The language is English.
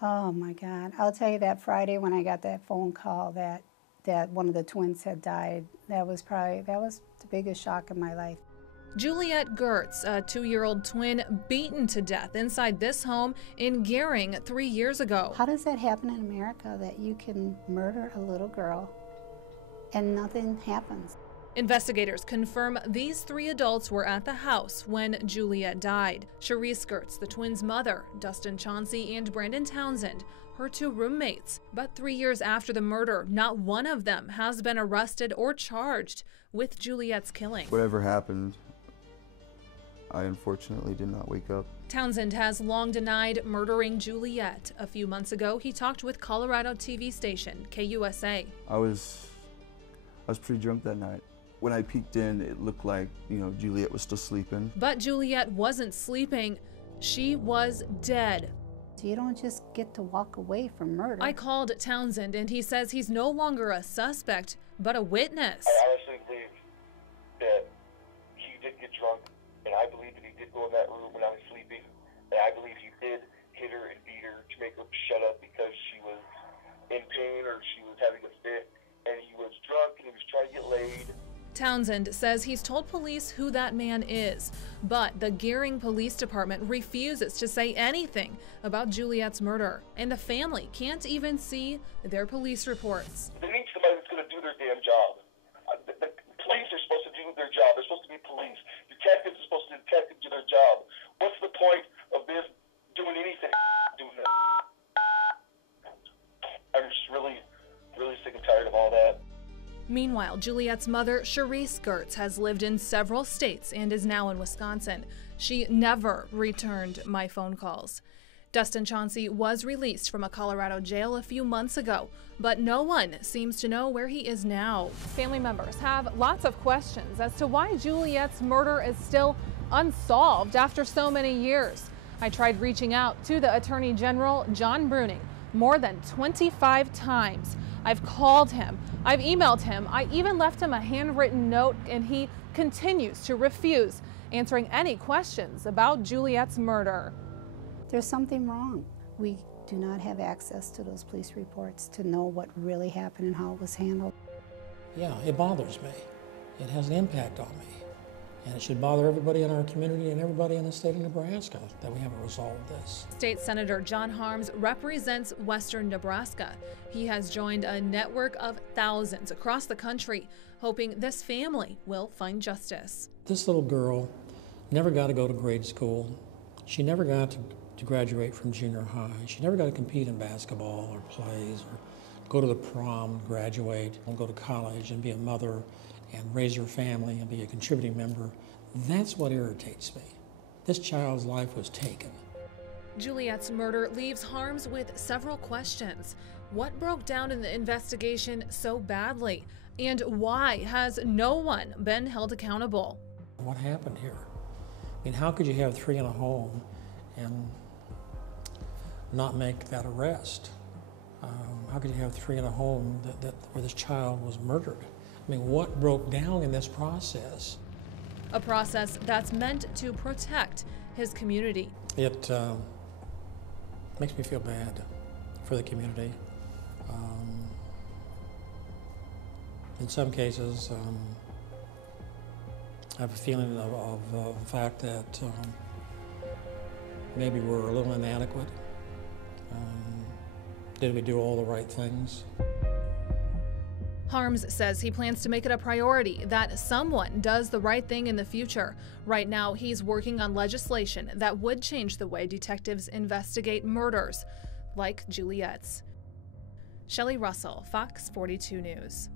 Oh my God. I'll tell you that Friday when I got that phone call that one of the twins had died, that was the biggest shock in my life. Juliette Gertz, a 2-year-old twin, beaten to death inside this home in Gering 3 years ago. How does that happen in America, that you can murder a little girl and nothing happens? Investigators confirm these 3 adults were at the house when Juliette died. Cherise Gertz, the twins' mother, Dustin Chauncey and Brandon Townsend, her 2 roommates. But 3 years after the murder, not one of them has been arrested or charged with Juliette's killing. Whatever happened, I unfortunately did not wake up. Townsend has long denied murdering Juliette. A few months ago, he talked with Colorado TV station KUSA. I was pretty drunk that night. When I peeked in, it looked like, Juliette was still sleeping. But Juliette wasn't sleeping. She was dead. So you don't just get to walk away from murder. I called Townsend, and he says he's no longer a suspect, but a witness. I honestly believe that he did get drunk, and I believe that he did go in that room when I was sleeping, and I believe he did hit her and beat her to make her shut up because she was in pain or she was having a fit, and he was drunk and he was trying to get laid. Townsend says he's told police who that man is, but the Gering Police Department refuses to say anything about Juliette's murder, and the family can't even see their police reports. They need somebody that's going to do their damn job. The police are supposed to do their job. They're supposed to be police. Detectives are supposed to detect and do their job. What's the point of this doing anything? Doing that? I'm just really sick and tired of all that. Meanwhile, Juliette's mother, Cherise Gertz, has lived in several states and is now in Wisconsin. She never returned my phone calls. Dustin Chauncey was released from a Colorado jail a few months ago, but no one seems to know where he is now. Family members have lots of questions as to why Juliette's murder is still unsolved after so many years. I tried reaching out to the Attorney General, John Bruning, more than 25 times. I've called him, I've emailed him, I even left him a handwritten note, and he continues to refuse answering any questions about Juliette's murder. There's something wrong. We do not have access to those police reports to know what really happened and how it was handled. Yeah, it bothers me. It has an impact on me. And it should bother everybody in our community and everybody in the state of Nebraska that we haven't resolved this. State Senator John Harms represents Western Nebraska. He has joined a network of thousands across the country, hoping this family will find justice. This little girl never got to go to grade school. She never got to graduate from junior high. She never got to compete in basketball or plays or go to the prom, graduate, and go to college and be a mother and raise her family and be a contributing member. That's what irritates me. This child's life was taken. Juliette's murder leaves Harms with several questions. What broke down in the investigation so badly? And why has no one been held accountable? What happened here? I mean, how could you have 3 in a home and not make that arrest? How could you have 3 in a home where this child was murdered? I mean, what broke down in this process? A process that's meant to protect his community. It makes me feel bad for the community. In some cases, I have a feeling of the fact that maybe we're a little inadequate. Did we do all the right things? Harms says he plans to make it a priority that someone does the right thing in the future. Right now, he's working on legislation that would change the way detectives investigate murders like Juliette's. Shelley Russell, Fox 42 News.